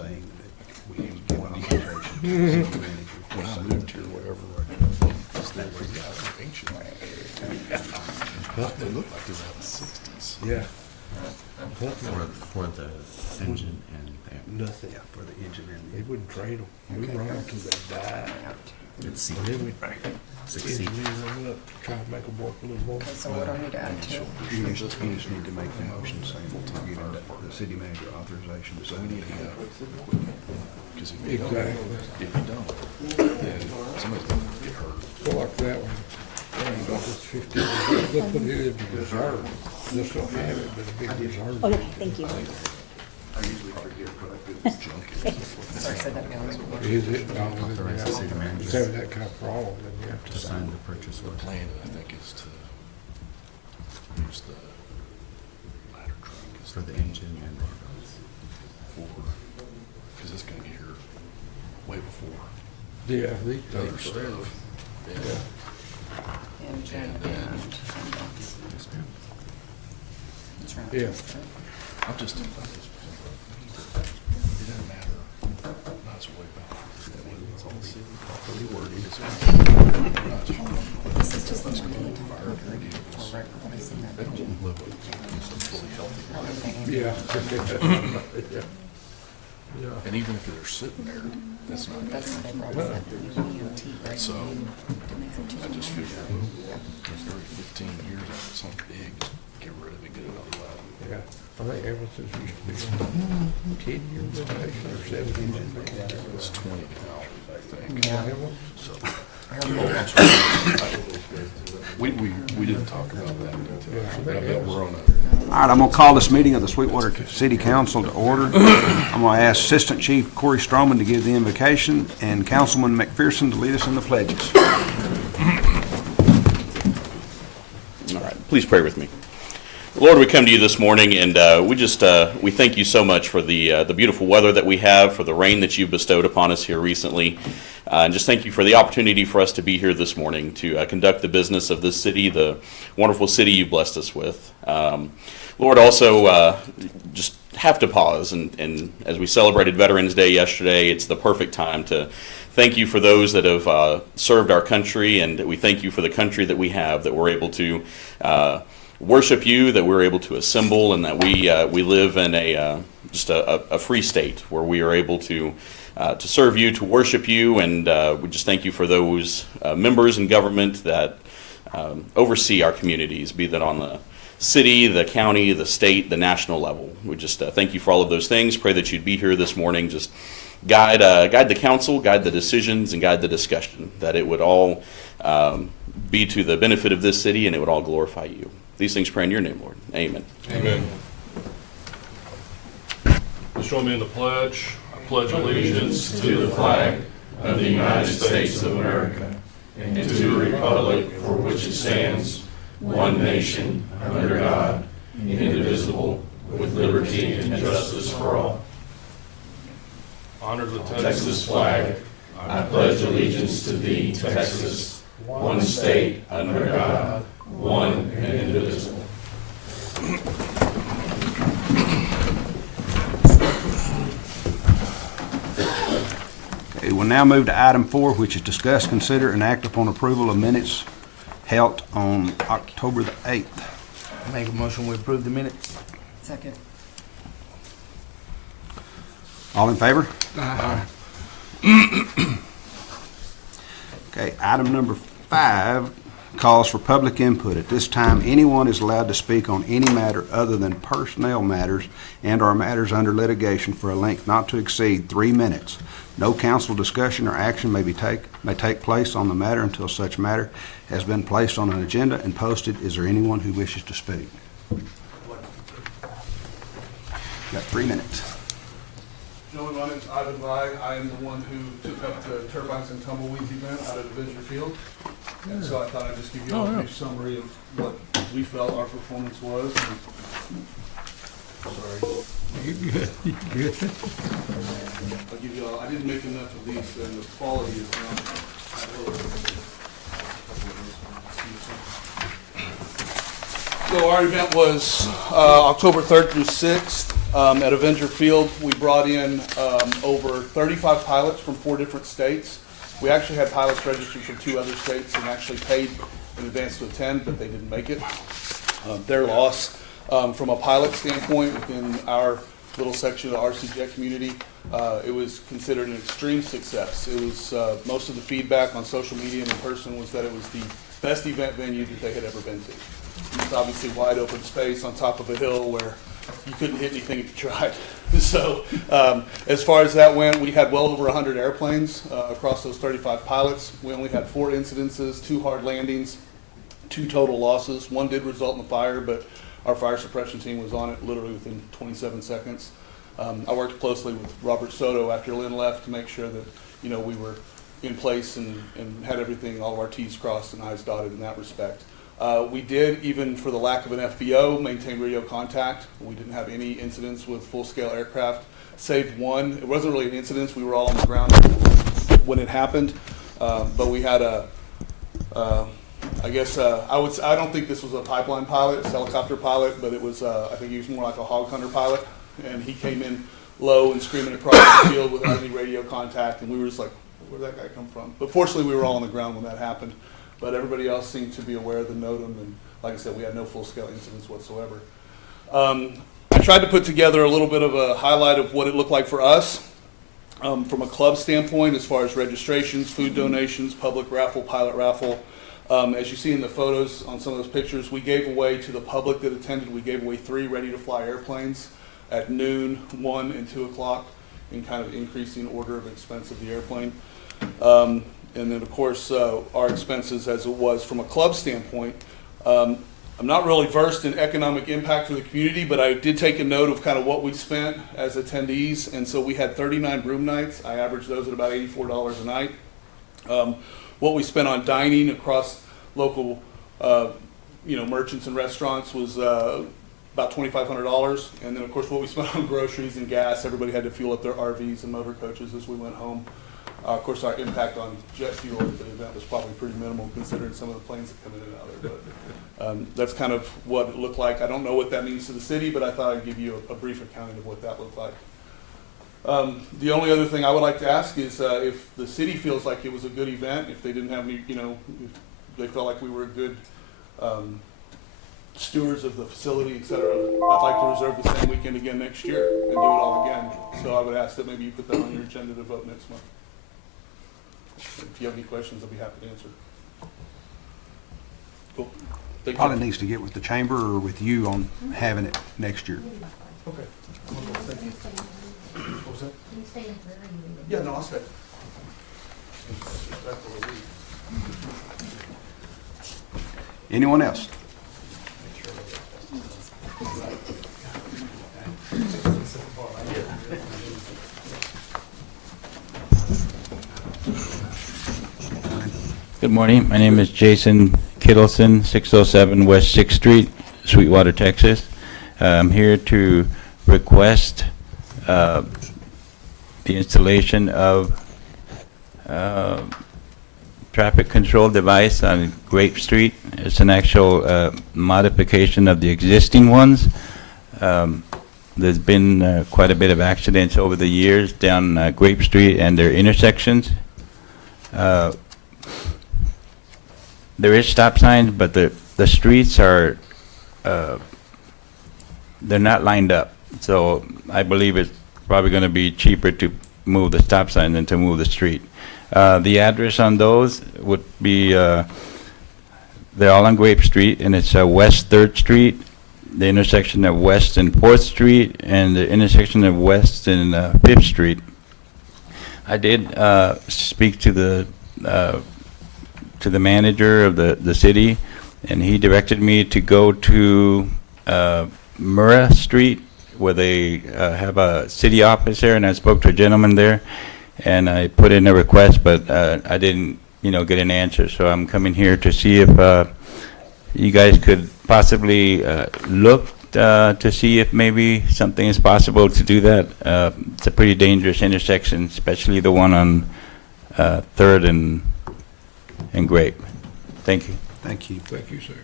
saying that we can give authorization. When I moved here, whatever, they look like they're out of the sixties. Yeah. For the engine and the, Nothing. Yeah, for the engine They and wouldn't trade them. We run them till they die. it's And then we succeed. engineer them up to try to make them work a little more. Okay, so what do I need to add to? you just need to make the motion saying we'll give the city manager authorization to sign it. Because if you don't, Exactly. then somebody's gonna get hurt. So like that one. It's 15. They'll put it in reserve. They'll still have it, but a big reserve. Okay, thank you. I usually forget, but I feel Junk. Sorry, say that again. Is it? Authorize the city manager It's having that kind of problem, then you have to to sign the purchase The order. plan, I think, is to use the ladder truck For the engine and the, because it's gonna get here way before Yeah, these other things. stuff. Yeah. Engine and that's right. Yeah. I'm just, it doesn't matter. Not so way about. It's all city. Pretty wordy. This is just like replacing that They don't engine. live with fully healthy. Yeah. Yeah. Yeah. And even if they're sitting there, that's not good. That's what they brought us that EMT, right? So, Didn't they say I just 2 figured, every 15 years, if it's something big, just get rid of it, get another one. Yeah. I think Evanston's used to be 10-year rotation or 17. It's 20 now, I think. Yeah. So, I remember. we didn't talk about that in detail. But I bet we're on a, All right, I'm going to call this meeting of the Sweetwater City Council to order. I'm going to ask Assistant Chief Corey Stroman to give the invocation and Councilman McPherson to lead us in the pledges. All right, please pray with me. Lord, we come to you this morning, and we thank you so much for the beautiful weather that we have, for the rain that you've bestowed upon us here recently, and just thank you for the opportunity for us to be here this morning to conduct the business of this city, the wonderful city you've blessed us with. Lord, also just have to pause, and as we celebrated Veterans Day yesterday, it's the perfect time to thank you for those that have served our country, and we thank you for the country that we have, that we're able to worship you, that we're able to assemble, and that we live in just a free state where we are able to serve you, to worship you, and we just thank you for those members in government that oversee our communities, be that on the city, the county, the state, the national level. We just thank you for all of those things. Pray that you'd be here this morning. Just guide the council, guide the decisions, and guide the discussion, that it would all be to the benefit of this city, and it would all glorify you. These things pray in your name, Lord. Amen. Amen. Please join me in the pledge. I pledge allegiance to the flag of the United States of America and to the republic for which it stands, one nation, under God, indivisible, with liberty and justice for all. Honor the Texas flag. I pledge allegiance to thee, Texas, one state, under God, one and indivisible. Okay, we'll now move to item 4, which is discuss, consider, and act upon approval of minutes held on October the 8th. Make a motion, we approve the minutes. Second. All in favor? Okay, item number 5 calls for public input. At this time, anyone is allowed to speak on any matter other than personnel matters and/or matters under litigation for a length not to exceed 3 minutes. No council discussion or action may take place on the matter until such matter has been placed on an agenda and posted. Is there anyone who wishes to speak? Got 3 minutes. Gentlemen, my name's Ivan Lai. I am the one who took up the turbines and tumbleweeds event out of the Visitor Field. And so I thought I'd just give you all a brief summary of what we felt our performance was. Sorry. You good? You good? I'll give you all, I didn't make enough of these, and the quality is not. So our event was October 3rd through 6th. At Avenger Field, we brought in over 35 pilots from 4 different states. We actually had pilots registered from 2 other states and actually paid in advance to attend, but they didn't make it. Their loss. From a pilot standpoint, within our little section of the RC Jet community, it was considered an extreme success. It was most of the feedback on social media and in person was that it was the best event venue that they had ever been to. It's obviously wide open space on top of a hill where you couldn't hit anything if you tried. So as far as that went, we had well over 100 airplanes across those 35 pilots. We only had 4 incidences, 2 hard landings, 2 total losses. 1 did result in a fire, but our fire suppression team was on it literally within 27 seconds. I worked closely with Robert Soto after Lynn left to make sure that, we were in place and had everything, all of our T's crossed and I's dotted in that respect. We did, even for the lack of an FBO, maintain radio contact. We didn't have any incidents with full-scale aircraft, save 1. It wasn't really an incident. We were all on the ground when it happened, but we had I don't think this was a pipeline pilot, it's a helicopter pilot, but it was, I think he was more like a hog hunter pilot, and he came in low and screaming across the field without any radio contact, and we were just like, where'd that guy come from? But fortunately, we were all on the ground when that happened, but everybody else seemed to be aware of the NOTAM, and like I said, we had no full-scale incidents whatsoever. I tried to put together a little bit of a highlight of what it looked like for us. From a club standpoint, as far as registrations, food donations, public raffle, pilot raffle. As you see in the photos on some of those pictures, we gave away to the public that attended, we gave away 3 ready-to-fly airplanes at noon, 1, and 2 o'clock in kind of increasing order of expense of the airplane. And then, of course, our expenses as it was from a club standpoint. I'm not really versed in economic impact for the community, but I did take a note of kind of what we spent as attendees. And so we had 39 room nights. I averaged those at about $84 a night. What we spent on dining across local, merchants and restaurants was about $2,500. And then, of course, what we spent on groceries and gas. Everybody had to fuel up their RVs and motor coaches as we went home. Of course, our impact on jet fuel at the event was probably pretty minimal considering some of the planes that come in and out there. But that's kind of what it looked like. I don't know what that means to the city, but I thought I'd give you a brief accounting of what that looked like. The only other thing I would like to ask is if the city feels like it was a good event, if they didn't have any, if they felt like we were good stewards of the facility, et cetera, I'd like to reserve the same weekend again next year and do it all again. So I would ask that maybe you put that on your agenda to vote next month. If you have any questions, I'll be happy to answer. Cool. Thank you. Probably needs to get with the chamber or with you on having it next year. Okay. Thank you. What was that? Can you stay in prayer? Yeah, no, I'll stay. Anyone else? Good morning. My name is Jason Kittleson, 607 West 6th Street, Sweetwater, Texas. I'm here to request the installation of traffic control device on Grape Street. It's an actual modification of the existing ones. There's been quite a bit of accidents over the years down Grape Street and their intersections. There is stop signs, but the streets are, they're not lined up. So I believe it's probably going to be cheaper to move the stop sign than to move the street. The address on those would be, they're all on Grape Street, and it's West 3rd Street, the intersection of West and 4th Street, and the intersection of West and 5th Street. I did speak to the manager of the city, and he directed me to go to Murrah Street, where they have a city office there, and I spoke to a gentleman there, and I put in a request, but I didn't, get an answer. So I'm coming here to see if you guys could possibly look to see if maybe something is possible to do that. It's a pretty dangerous intersection, especially the one on 3rd and Grape. Thank you. Thank you. Thank you, sir.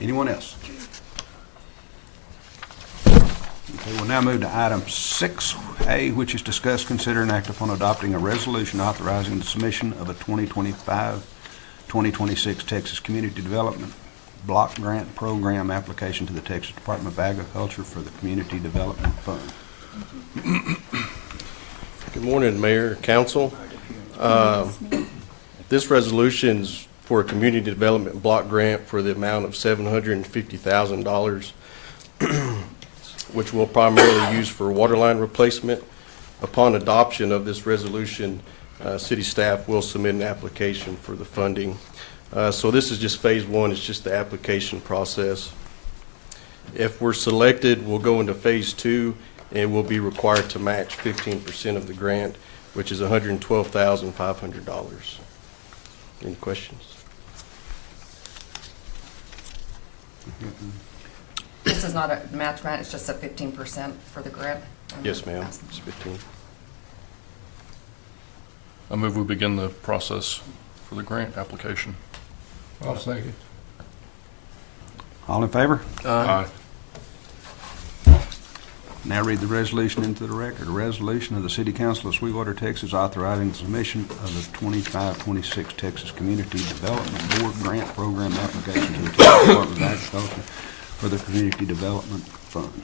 Anyone else? Okay, we'll now move to item 6A, which is discuss, consider, and act upon adopting a resolution authorizing the submission of a 2025-2026 Texas Community Development Block Grant Program application to the Texas Department of Agriculture for the Community Development Fund. Good morning, Mayor, Council. This resolution's for a community development block grant for the amount of $750,000, which we'll primarily use for water line replacement. Upon adoption of this resolution, city staff will submit an application for the funding. So this is just phase one, it's just the application process. If we're selected, we'll go into phase two, and we'll be required to match 15% of the grant, which is $112,500. Any questions? This is not a match grant, it's just a 15% for the grant? Yes, ma'am, it's 15. I move we begin the process for the grant application. I'll second. All in favor? Aye. Now read the resolution into the record. A resolution of the City Council of Sweetwater, Texas, authorizing the submission of the 25-26 Texas Community Development Board Grant Program application to the Texas Department of Agriculture for the Community Development Fund.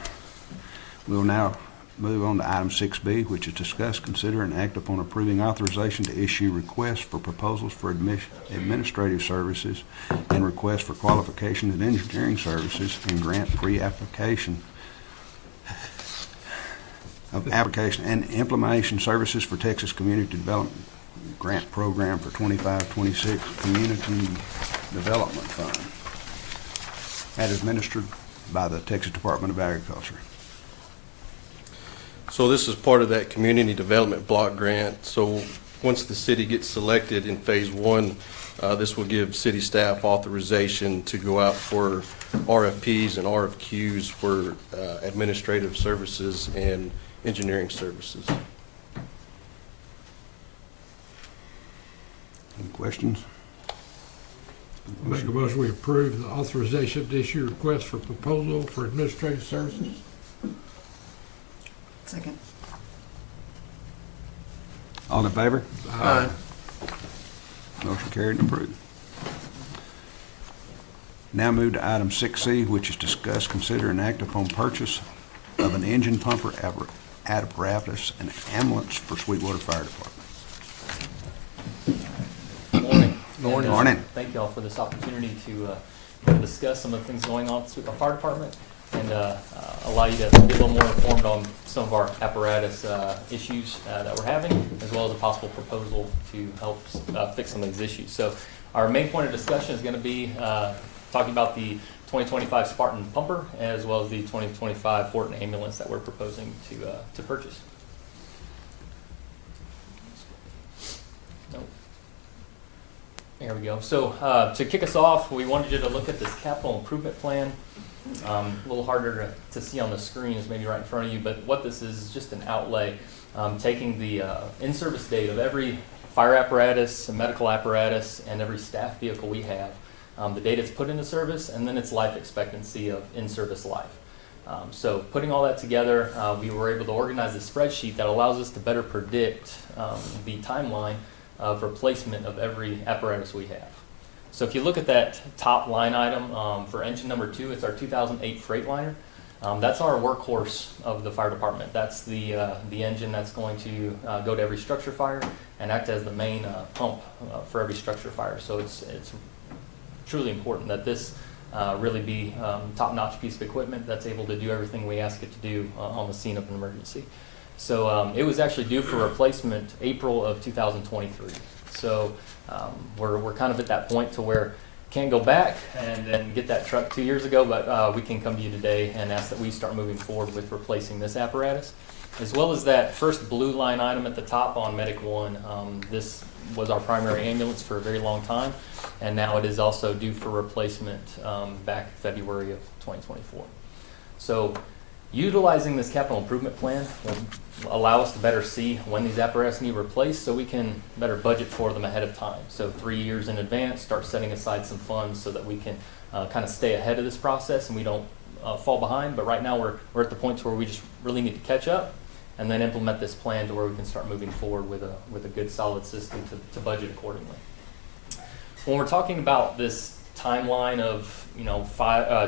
We will now move on to item 6B, which is discuss, consider, and act upon approving authorization to issue requests for proposals for administrative services and requests for qualification and engineering services and grant pre-application of application and implementation services for Texas Community Development Grant Program for 25-26 Community Development Fund, as administered by the Texas Department of Agriculture. So this is part of that community development block grant. So once the city gets selected in phase one, this will give city staff authorization to go out for RFPs and RFQs for administrative services and engineering services. Any questions? Make a motion, we approve the authorization to issue request for proposal for administrative services. Second. All in favor? Aye. Motion carried and approved. Now move to item 6C, which is discuss, consider, and act upon purchase of an engine pumper apparatus and ambulance for Sweetwater Fire Department. Morning. Morning. Thank you all for this opportunity to discuss some of the things going on with our fire department and allow you to be a little more informed on some of our apparatus issues that we're having, as well as a possible proposal to help fix some of these issues. So our main point of discussion is going to be talking about the 2025 Spartan pumper, as well as the 2025 Horton ambulance that we're proposing to purchase. Nope. There we go. So to kick us off, we wanted you to look at this capital improvement plan. A little harder to see on the screen, is maybe right in front of you, but what this is just an outlay, taking the in-service date of every fire apparatus, medical apparatus, and every staff vehicle we have, the date it's put into service, and then its life expectancy of in-service life. So putting all that together, we were able to organize a spreadsheet that allows us to better predict the timeline of replacement of every apparatus we have. So if you look at that top line item for engine number 2, it's our 2008 Freightliner. That's our workhorse of the fire department. That's the engine that's going to go to every structure fire and act as the main pump for every structure fire. So it's truly important that this really be top-notch piece of equipment that's able to do everything we ask it to do on the scene of an emergency. So it was actually due for replacement April of 2023. So we're kind of at that point to where can't go back and then get that truck 2 years ago, but we can come to you today and ask that we start moving forward with replacing this apparatus, as well as that first blue line item at the top on Medic 1. This was our primary ambulance for a very long time, and now it is also due for replacement back February of 2024. So utilizing this capital improvement plan will allow us to better see when these apparatus need replaced, so we can better budget for them ahead of time. So 3 years in advance, start setting aside some funds so that we can kind of stay ahead of this process and we don't fall behind. But right now we're at the point where we just really need to catch up and then implement this plan to where we can start moving forward with a good solid system to budget accordingly. When we're talking about this timeline of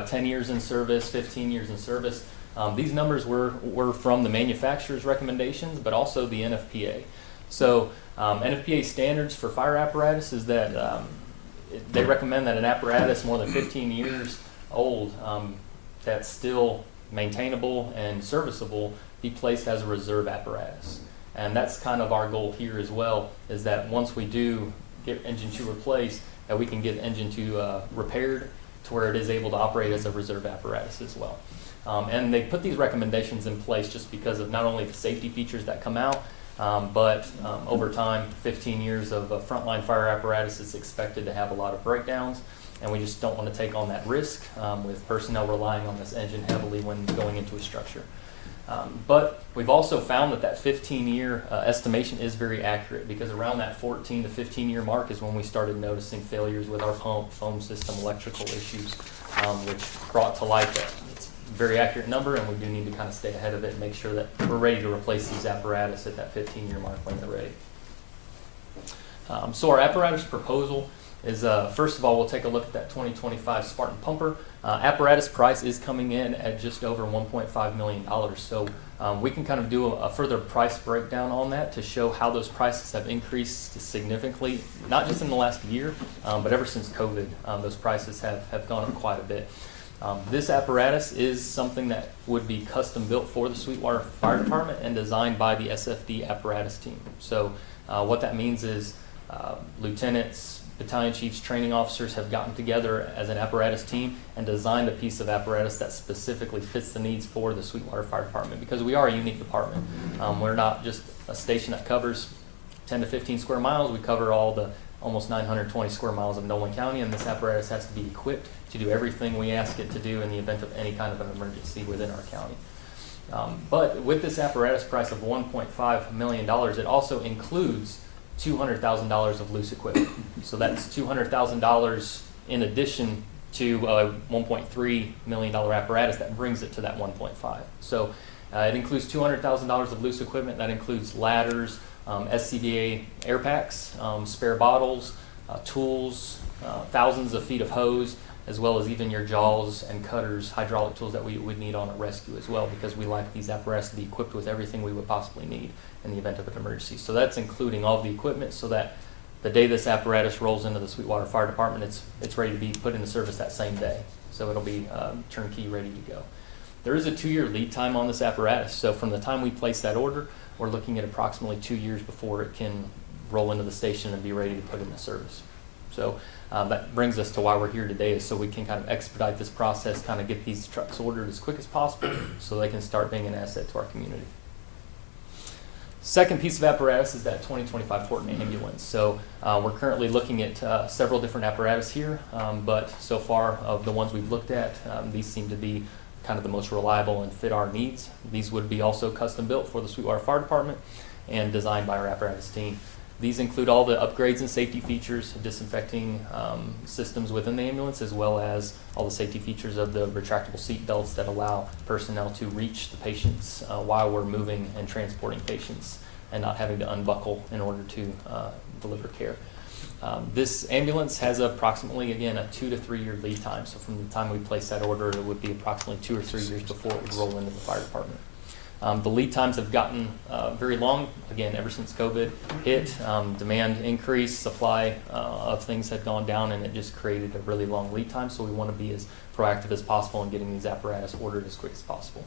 10 years in service, 15 years in service, these numbers were from the manufacturer's recommendations, but also the NFPA. So NFPA standards for fire apparatus is that they recommend that an apparatus more than 15 years old that's still maintainable and serviceable be placed as a reserve apparatus. And that's kind of our goal here as well, is that once we do get engine 2 replaced, that we can get engine 2 repaired to where it is able to operate as a reserve apparatus as well. And they put these recommendations in place just because of not only the safety features that come out, but over time, 15 years of frontline fire apparatus is expected to have a lot of breakdowns, and we just don't want to take on that risk with personnel relying on this engine heavily when going into a structure. But we've also found that 15-year estimation is very accurate, because around that 14 to 15-year mark is when we started noticing failures with our pump, foam system, electrical issues, which brought to light that it's a very accurate number, and we do need to kind of stay ahead of it and make sure that we're ready to replace these apparatus at that 15-year mark when they're ready. So our apparatus proposal is, first of all, we'll take a look at that 2025 Spartan pumper. Apparatus price is coming in at just over $1.5 million. So we can kind of do a further price breakdown on that to show how those prices have increased significantly, not just in the last year, but ever since COVID, those prices have gone up quite a bit. This apparatus is something that would be custom built for the Sweetwater Fire Department and designed by the SFD apparatus team. So what that means is lieutenants, battalion chiefs, training officers have gotten together as an apparatus team and designed a piece of apparatus that specifically fits the needs for the Sweetwater Fire Department, because we are a unique department. We're not just a station that covers 10 to 15 square miles. We cover all the almost 920 square miles of Nolan County, and this apparatus has to be equipped to do everything we ask it to do in the event of any kind of an emergency within our county. But with this apparatus price of $1.5 million, it also includes $200,000 of loose equipment. So that's $200,000 in addition to a $1.3 million apparatus that brings it to that 1.5. So it includes $200,000 of loose equipment. That includes ladders, SCBA air packs, spare bottles, tools, thousands of feet of hose, as well as even your jaws and cutters, hydraulic tools that we would need on a rescue as well, because we like these apparatus to be equipped with everything we would possibly need in the event of an emergency. So that's including all of the equipment, so that the day this apparatus rolls into the Sweetwater Fire Department, it's ready to be put into service that same day. So it'll be turnkey, ready to go. There is a 2-year lead time on this apparatus. So from the time we place that order, we're looking at approximately 2 years before it can roll into the station and be ready to put into service. So that brings us to why we're here today, is so we can kind of expedite this process, kind of get these trucks ordered as quick as possible so they can start being an asset to our community. Second piece of apparatus is that 2025 Horton ambulance. So we're currently looking at several different apparatus here, but so far of the ones we've looked at, these seem to be kind of the most reliable and fit our needs. These would be also custom built for the Sweetwater Fire Department and designed by our apparatus team. These include all the upgrades and safety features, disinfecting systems within the ambulance, as well as all the safety features of the retractable seat belts that allow personnel to reach the patients while we're moving and transporting patients and not having to unbuckle in order to deliver care. This ambulance has approximately, again, a 2 to 3 year lead time. So from the time we place that order, it would be approximately 2 or 3 years before it would roll into the fire department. The lead times have gotten very long, again, ever since COVID hit. Demand increased, supply of things had gone down, and it just created a really long lead time. So we want to be as proactive as possible in getting these apparatus ordered as quick as possible.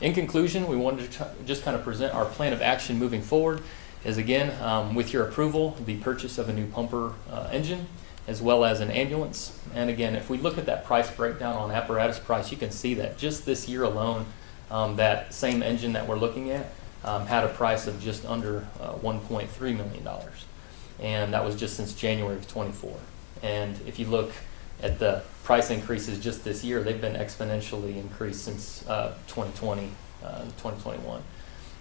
In conclusion, we wanted to just kind of present our plan of action moving forward. Is again, with your approval, the purchase of a new pumper engine, as well as an ambulance. And again, if we look at that price breakdown on apparatus price, you can see that just this year alone, that same engine that we're looking at had a price of just under $1.3 million. And that was just since January of 24. And if you look at the price increases just this year, they've been exponentially increased since 2020, 2021.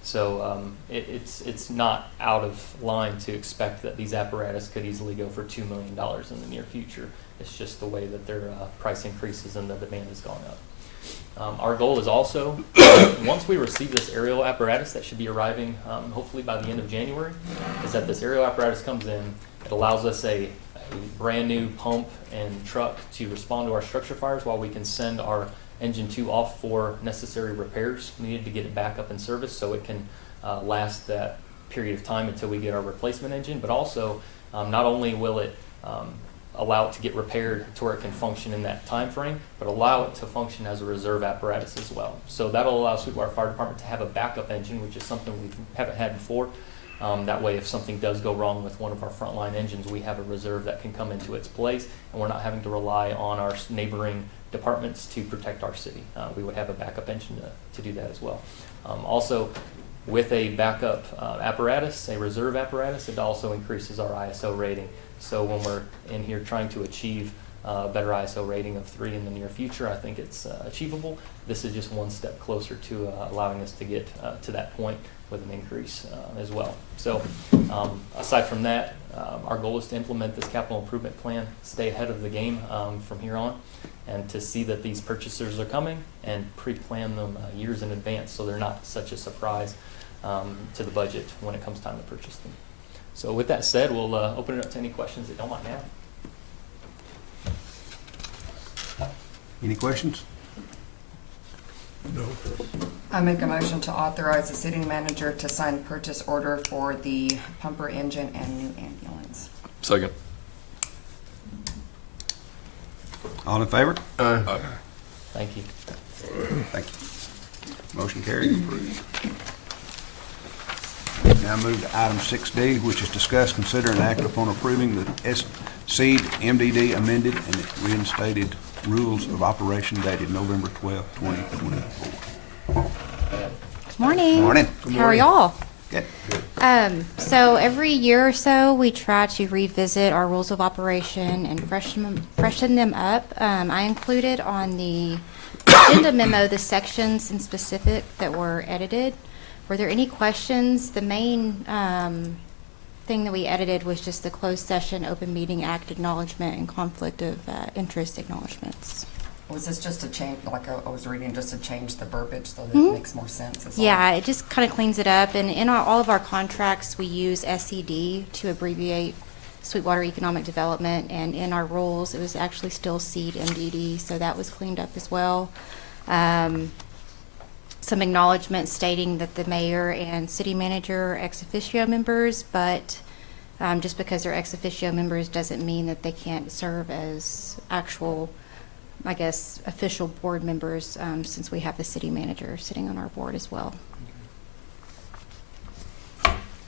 So it's not out of line to expect that these apparatus could easily go for $2 million in the near future. It's just the way that their price increases and the demand has gone up. Our goal is also, once we receive this aerial apparatus that should be arriving hopefully by the end of January, is that this aerial apparatus comes in. It allows us a brand new pump and truck to respond to our structure fires while we can send our engine 2 off for necessary repairs needed to get it back up in service so it can last that period of time until we get our replacement engine. But also, not only will it allow it to get repaired to where it can function in that time frame, but allow it to function as a reserve apparatus as well. So that'll allow Sweetwater Fire Department to have a backup engine, which is something we haven't had before. That way, if something does go wrong with one of our frontline engines, we have a reserve that can come into its place, and we're not having to rely on our neighboring departments to protect our city. We would have a backup engine to do that as well. Also, with a backup apparatus, a reserve apparatus, it also increases our ISO rating. So when we're in here trying to achieve a better ISO rating of 3 in the near future, I think it's achievable. This is just one step closer to allowing us to get to that point with an increase as well. So aside from that, our goal is to implement this capital improvement plan, stay ahead of the game from here on, and to see that these purchasers are coming and pre-plan them years in advance so they're not such a surprise to the budget when it comes time to purchase them. So with that said, we'll open it up to any questions that y'all might have. Any questions? No. I make a motion to authorize the city manager to sign purchase order for the pumper engine and new ambulance. Second. All in favor? Thank you. Thank you. Motion carried and approved. Now move to item 6D, which is discuss, consider, and act upon approving the SEED MDD amended and reinstated rules of operation dated November 12, 2024. Good morning. Morning. How are y'all? Good. So every year or so, we try to revisit our rules of operation and freshen them up. I included on the agenda memo the sections in specific that were edited. Were there any questions? The main thing that we edited was just the closed session, open meeting act acknowledgement, and conflict of interest acknowledgements. Was this just a change, like I was reading, just to change the verbiage so that it makes more sense? Is all? Yeah, it just kind of cleans it up. And in all of our contracts, we use SED to abbreviate Sweetwater Economic Development. And in our rules, it was actually still SEED MDD, so that was cleaned up as well. Some acknowledgement stating that the mayor and city manager are ex officio members, but just because they're ex officio members doesn't mean that they can't serve as actual, I guess, official board members, since we have the city manager sitting on our board as well.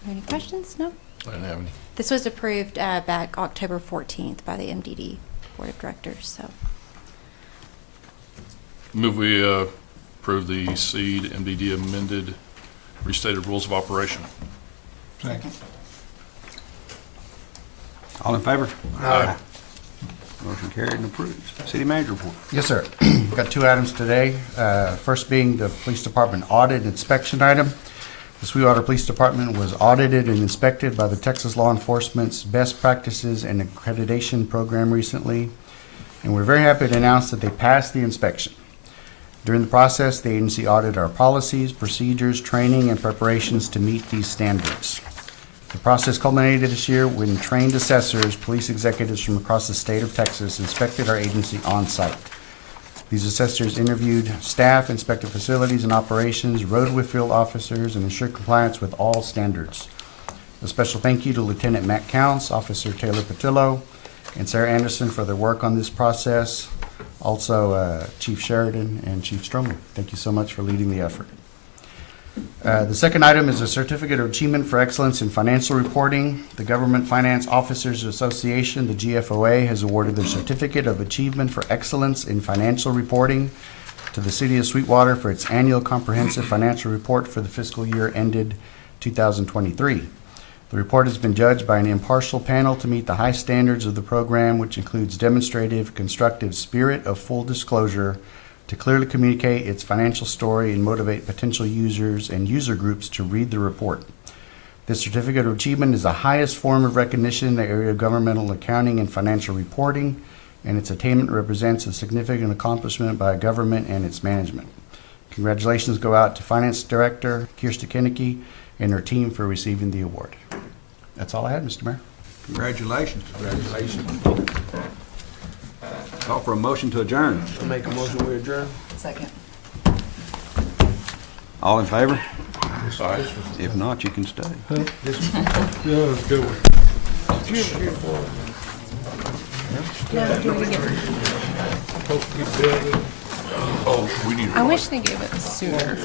Any questions? No? I didn't have any. This was approved back October 14th by the MDD Board of Directors. So, Move we approve the SEED MDD amended restated rules of operation. Second. All in favor? Aye. Motion carried and approved. City manager report. Yes, sir. Got 2 items today. First being the police department audit inspection item. The Sweetwater Police Department was audited and inspected by the Texas Law Enforcement's Best Practices and Accreditation Program recently, and we're very happy to announce that they passed the inspection. During the process, the agency audited our policies, procedures, training, and preparations to meet these standards. The process culminated this year when trained assessors, police executives from across the state of Texas inspected our agency on site. These assessors interviewed staff, inspected facilities and operations, rode with field officers, and ensured compliance with all standards. A special thank you to Lieutenant Matt Counts, Officer Taylor Patillo, and Sarah Anderson for their work on this process. Also, Chief Sheridan and Chief Stroman. Thank you so much for leading the effort. The second item is a Certificate of Achievement for Excellence in Financial Reporting. The Government Finance Officers Association, the GFOA, has awarded the Certificate of Achievement for Excellence in Financial Reporting to the City of Sweetwater for its annual comprehensive financial report for the fiscal year ended 2023. The report has been judged by an impartial panel to meet the high standards of the program, which includes demonstrative, constructive spirit of full disclosure to clearly communicate its financial story and motivate potential users and user groups to read the report. This Certificate of Achievement is the highest form of recognition in the area of governmental accounting and financial reporting and its attainment represents a significant accomplishment by government and its management. Congratulations go out to Finance Director Kirsta Kennedy and her team for receiving the award. That's all I had, Mr. Mayor. Congratulations. Call for a motion to adjourn. I make a motion, we adjourn. Second. All in favor? If not, you can stay. Yeah, let's go. I wish they gave it sooner.